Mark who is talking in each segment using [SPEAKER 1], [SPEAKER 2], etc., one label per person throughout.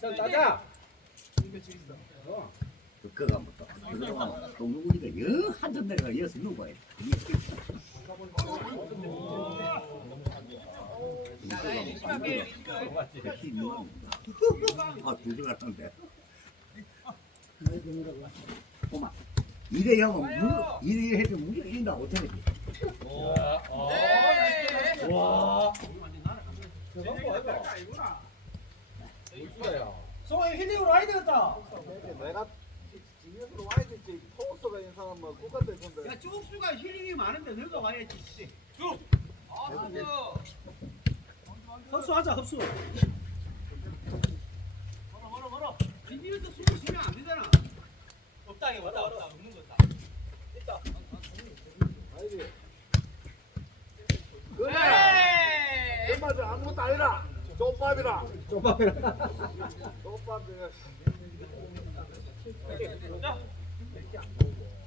[SPEAKER 1] 선 따자.
[SPEAKER 2] 그거가 뭐또 그거가 또 누구니까 여 한점 내려가 여서 누구야? 아, 두줄 같은데. 꼬마. 이래 하면 무, 이래 해도 무조건 이긴다 어떻게 돼?
[SPEAKER 1] 와.
[SPEAKER 3] 송이 힐링으로 와야 되겠다.
[SPEAKER 4] 내가 지면으로 와야 될지 포스가 있는 사람은 똑같은 건데
[SPEAKER 3] 야 쪽수가 힐링이 많은데 너가 와야지. 씨. 흡수하자 흡수. 비닐에서 숨을 쉬면 안 되잖아. 없다 이거 없다 없다 없는 거다.
[SPEAKER 4] 알지? 그래 얼마전 아무것도 아니라. 족밥이라
[SPEAKER 1] 아
[SPEAKER 3] 미안.
[SPEAKER 4] 안녕하세요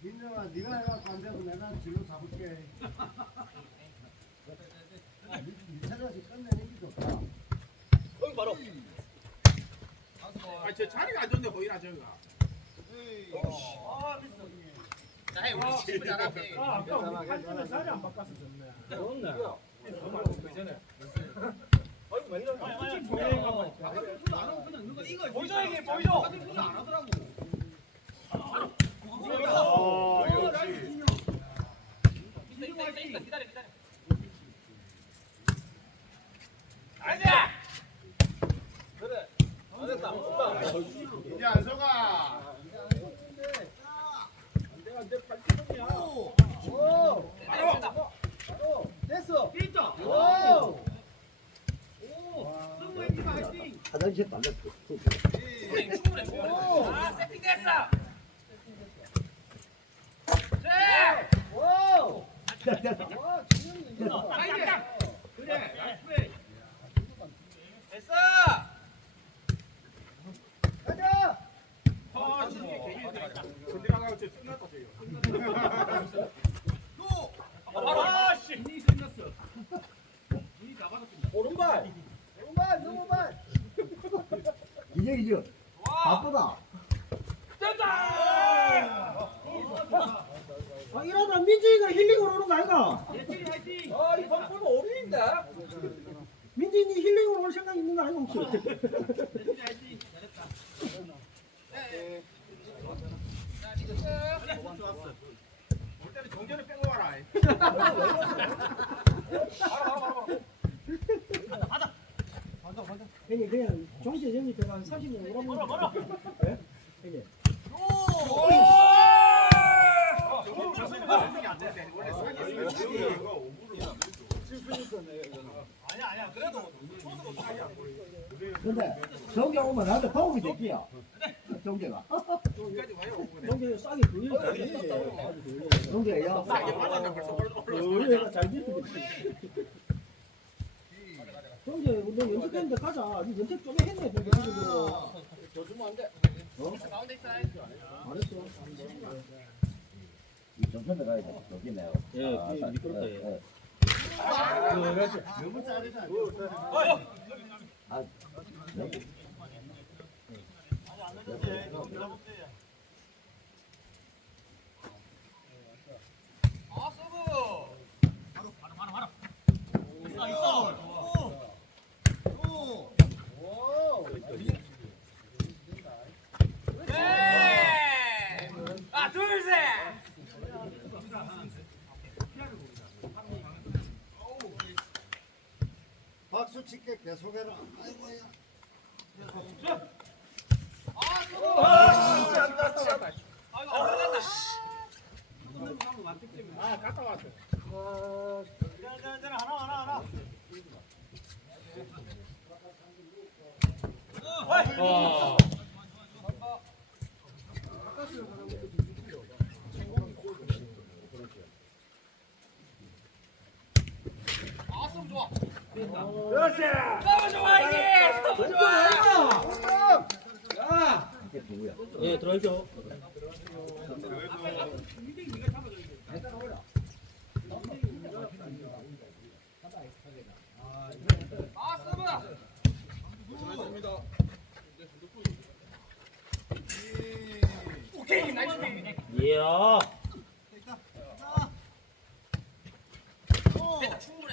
[SPEAKER 2] 민정아, 네가 안 되고 내가 지금 잡을게. 미쳐가지고 끝내는 게 없다.
[SPEAKER 3] 거기 바로.
[SPEAKER 5] 아 저 자리가 안 좋네 보이나 저가
[SPEAKER 3] 우리 잘하네.
[SPEAKER 4] 괜찮아 괜찮아
[SPEAKER 3] 자리 안 바꿨어 좋네.
[SPEAKER 1] 좋네. 그 전에.
[SPEAKER 3] 보이죠 이게 보이죠? 안 하더라고.
[SPEAKER 4] 아 역시
[SPEAKER 3] 기다려 기다려 기다려.
[SPEAKER 4] 그래 잘했다
[SPEAKER 5] 이제 안 서가
[SPEAKER 1] 내가 내 팔뚝이야.
[SPEAKER 4] 됐어
[SPEAKER 3] 됐다.
[SPEAKER 4] 오
[SPEAKER 3] 오. 승부의 파이팅.
[SPEAKER 2] 화장실
[SPEAKER 3] 충분해. 아 세팅 됐어.
[SPEAKER 4] 오
[SPEAKER 3] 파이팅. 그래. 나이스 플레이. 됐어.
[SPEAKER 4] 가자
[SPEAKER 5] 아 저게 개인 들어가고 저 끝났다 저거
[SPEAKER 3] 바로. 아씨. 이미 끝났어. 이미 다 받았습니다.
[SPEAKER 1] 오른발.
[SPEAKER 4] 너무만 너무만
[SPEAKER 2] 이제 이제 바쁘다.
[SPEAKER 3] 아 이러다 민준이가 힐링으로 오는 거 아이가?
[SPEAKER 1] 아, 이 방법은 어린데.
[SPEAKER 3] 민준이 힐링으로 올 생각 있는 거 아니야 혹시?
[SPEAKER 5] 올 때는 정전을 빼고 와라
[SPEAKER 3] 형님 그냥 종재 형님 30년 오라고. 멀어 멀어. 예? 형님.
[SPEAKER 5] 원래 사기
[SPEAKER 3] 아니야 아니야 그래도
[SPEAKER 2] 근데 정계 오면 나한테 도움이 될게요.
[SPEAKER 5] 오늘
[SPEAKER 3] 종재 싸게 돌리니까.
[SPEAKER 2] 정계가 야.
[SPEAKER 3] 돌리니까 잘 됐어. 종재 너 연습했는데 가자. 니 연습 좀 했네 본격적으로.
[SPEAKER 4] 저 주면 안돼
[SPEAKER 3] 알았어.
[SPEAKER 2] 이 정선에 가야 돼. 저기네요.
[SPEAKER 3] 예,
[SPEAKER 2] 아,
[SPEAKER 3] 그
[SPEAKER 2] 자,
[SPEAKER 3] 미끄럽다,
[SPEAKER 2] 예,
[SPEAKER 3] 예.
[SPEAKER 2] 예.
[SPEAKER 4] 너무 짜리다
[SPEAKER 2] 아, 여기. 박수 칠게 계속해라. 아이고야.
[SPEAKER 5] 아
[SPEAKER 1] 와.
[SPEAKER 4] 야
[SPEAKER 3] 그렇지.
[SPEAKER 1] 너무 좋아 이게 너무 좋아 야
[SPEAKER 3] 예.
[SPEAKER 1] 아 서브다 오케이 나이스
[SPEAKER 3] 이야.
[SPEAKER 1] 됐다 충분해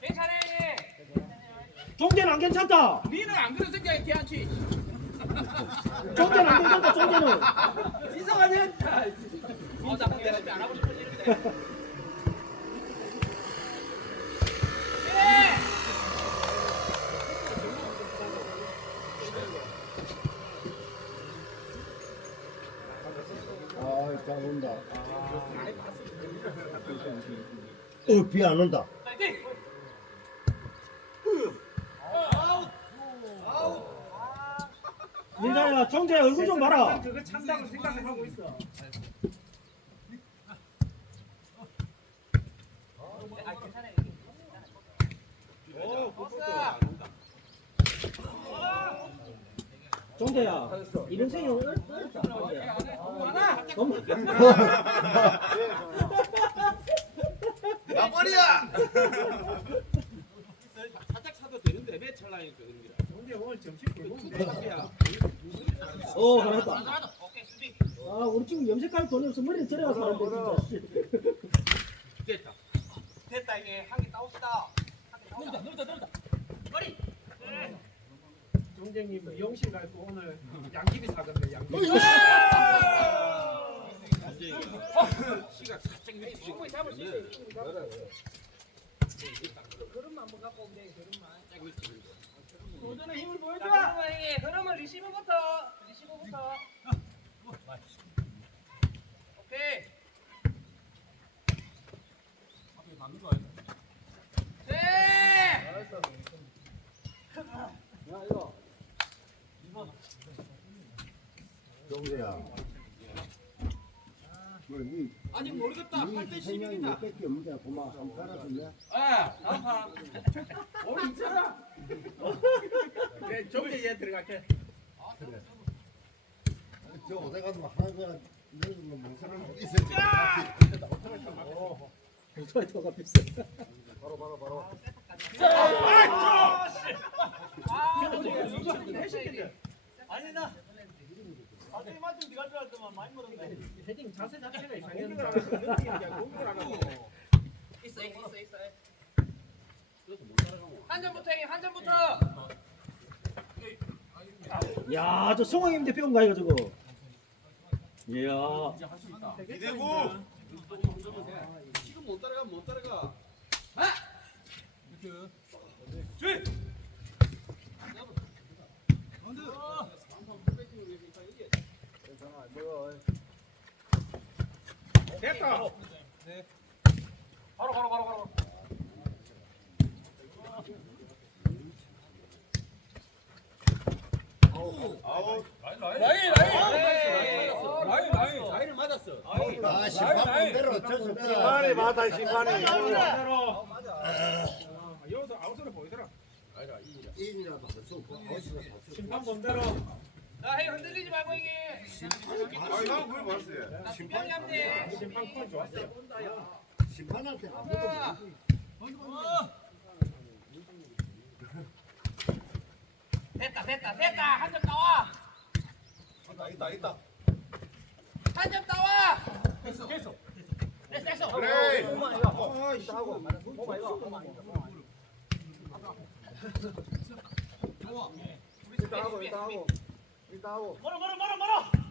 [SPEAKER 1] 괜찮아
[SPEAKER 3] 종대는 안 괜찮다.
[SPEAKER 1] 니는 안 그런 생각이 괜찮지
[SPEAKER 3] 종대는 안 괜찮다. 종대는.
[SPEAKER 1] 이상하네 어나 그때 준비 안 하고 싶었는데 예
[SPEAKER 2] 아, 잘 온다. 어, 비 안 온다.
[SPEAKER 3] 민자야, 종대 얼굴 좀 봐라.
[SPEAKER 5] 그거 찬다고 생각을 하고 있어.
[SPEAKER 1] 아
[SPEAKER 3] 종대야, 이런 생이.
[SPEAKER 1] 하나
[SPEAKER 3] 너무.
[SPEAKER 5] 나버리야.
[SPEAKER 6] 살짝 사도 되는데 왜 찰나니까 그런 게
[SPEAKER 5] 근데 오늘 점심 야
[SPEAKER 3] 어, 잘했다.
[SPEAKER 1] 오케이 수비
[SPEAKER 3] 아, 우리 지금 염색할 돈이 없어. 머리를 저려가서 하는데, 진짜.
[SPEAKER 6] 됐다.
[SPEAKER 1] 됐다 이게 한개 따옵시다 따옵시다 넓다 넓다 머리
[SPEAKER 5] 정쟁님 미용실 갈거 오늘 양귀비 사던데 양귀비.
[SPEAKER 6] 시가 살짝 밑에
[SPEAKER 1] 충분히 잡을 수 있어
[SPEAKER 5] 그릇만 한번 갖고 오면 돼. 그릇만.
[SPEAKER 1] 도전의 힘을 보여줘 흐름은 리시브부터 리시브부터 오케이 네.
[SPEAKER 2] 뭐, 니,
[SPEAKER 6] 아직 모르겠다.
[SPEAKER 2] 니
[SPEAKER 6] 8대
[SPEAKER 2] 생명이
[SPEAKER 6] 11이다.
[SPEAKER 2] 몇개 없는데, 고마 한번 살았었냐?
[SPEAKER 1] 아, 판.
[SPEAKER 5] 오늘 있잖아. 네, 정재 얘 들어갈게.
[SPEAKER 2] 저 어디 가서 하나가 이런 거 멍청한 거 있었지.
[SPEAKER 3] 저희 더가 비싸.
[SPEAKER 2] 바로, 바로, 바로.
[SPEAKER 1] 아니 있어, 있어. 한 점부터 해, 한 점부터.
[SPEAKER 3] 야, 저 송황님한테 배운 거 아이가 저거. 이야.
[SPEAKER 6] 이대구. 지금 못 따라가 못 따라가.
[SPEAKER 5] 됐다.
[SPEAKER 1] 바로, 바로, 바로, 바로. 라인, 라인. 라인, 라인.
[SPEAKER 6] 라인을 맞았어.
[SPEAKER 2] 아, 심판 대로 어쩔 수 없지.
[SPEAKER 3] 심판이 맞아, 심판이.
[SPEAKER 5] 바로. 여기서 아웃으로 보이더라.
[SPEAKER 2] 없고, 아웃이라도 할수
[SPEAKER 5] 심판 본대로.
[SPEAKER 1] 나 해, 흔들리지 말고 이게.
[SPEAKER 6] 아.
[SPEAKER 2] 심판한테
[SPEAKER 1] 됐다, 됐다, 됐다. 한 점 나와.
[SPEAKER 6] 있다 있다.
[SPEAKER 1] 한 점 나와. 됐어, 됐어. 됐어, 됐어.
[SPEAKER 6] 그래.
[SPEAKER 5] 아, 이따 하고. 뭐가 이거?
[SPEAKER 1] 이따 하고, 이따 하고.
[SPEAKER 2] 이따 하고.
[SPEAKER 1] 멀어, 멀어, 멀어, 멀어.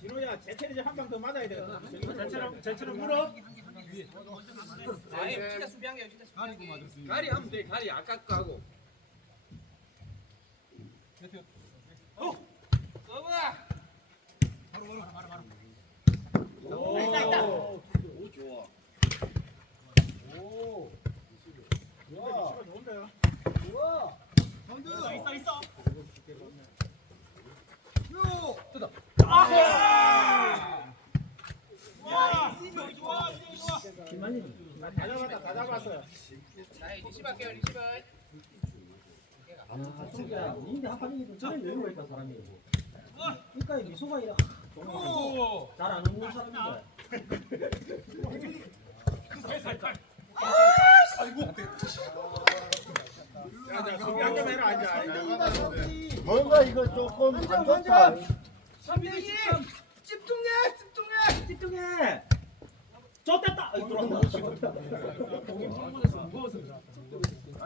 [SPEAKER 5] 진호야 제철이 한방 더 맞아야 돼.
[SPEAKER 1] 쟤처럼 쟤처럼 물어.
[SPEAKER 5] 아니 진짜 수비한 게 진짜.
[SPEAKER 6] 가리 하면 돼. 가리 아까 거 하고.
[SPEAKER 1] 있다 있다.
[SPEAKER 6] 오 좋아.
[SPEAKER 5] 좋은데요.
[SPEAKER 1] 있어 있어 있어.
[SPEAKER 3] 김만희.
[SPEAKER 5] 다 잡았다 다 잡았어.
[SPEAKER 3] 아, 진짜 니네 한판이도 저런 여유가 있다 사람이. 그러니까 미소가 이래. 잘안 웃는 사람인데.
[SPEAKER 5] 이제.
[SPEAKER 2] 뭔가 이거 조금 안 좋다.
[SPEAKER 3] 집중해, 집중해, 집중해. 졌다. 아이 들어온다.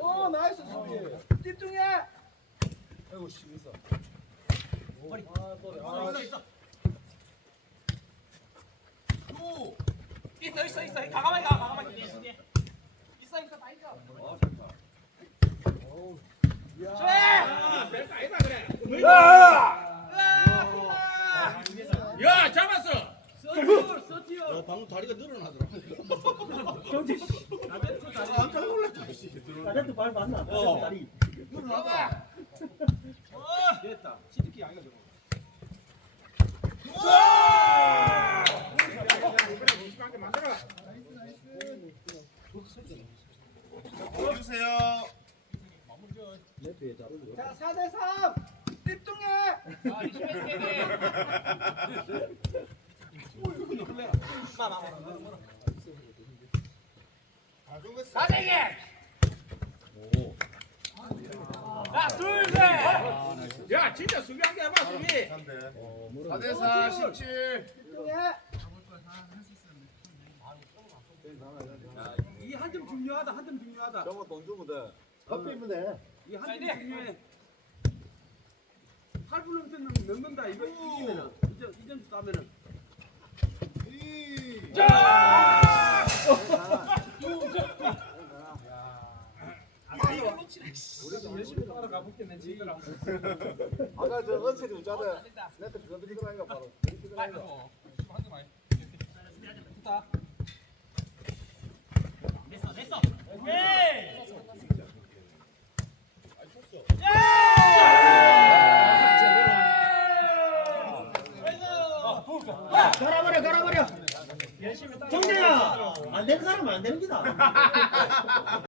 [SPEAKER 4] 어 나이스 수비.
[SPEAKER 3] 집중해.
[SPEAKER 4] 아이고 심했어.
[SPEAKER 1] 있어 있어. 있어 있어 있어. 가가만히 가 가가만히. 있어 있어 다 있어.
[SPEAKER 5] 아, 별거 아니다 그래.
[SPEAKER 1] 야 잡았어.
[SPEAKER 6] 방금 다리가 늘어나더라.
[SPEAKER 3] 경치.
[SPEAKER 6] 깜짝 놀랐다.
[SPEAKER 3] 나한테 발 맞나?
[SPEAKER 6] 어.
[SPEAKER 3] 다리.
[SPEAKER 5] 됐다. 치트키 아니가 저거. 만들어.
[SPEAKER 6] 주세요.
[SPEAKER 3] 자, 4대 3. 집중해.
[SPEAKER 1] 아되 게. 사대기. 야, 둘, 셋.
[SPEAKER 5] 야 진짜 수비 한개 해봐 수비.
[SPEAKER 6] 4대 4 17.
[SPEAKER 5] 이 한 점 중요하다 한 점 중요하다.
[SPEAKER 4] 저거 돈 주면 돼.
[SPEAKER 2] 커피면 돼.
[SPEAKER 5] 이 한 점 중요해. 8분 넘는 넘는다 이거 이기면은 이점 이점 따면은.
[SPEAKER 4] 아까 저 은철이 웃자대. 내한테 그거 나니까 바로.
[SPEAKER 3] 갈아버려, 갈아버려. 정재야, 안 되는 사람은 안 됩니다.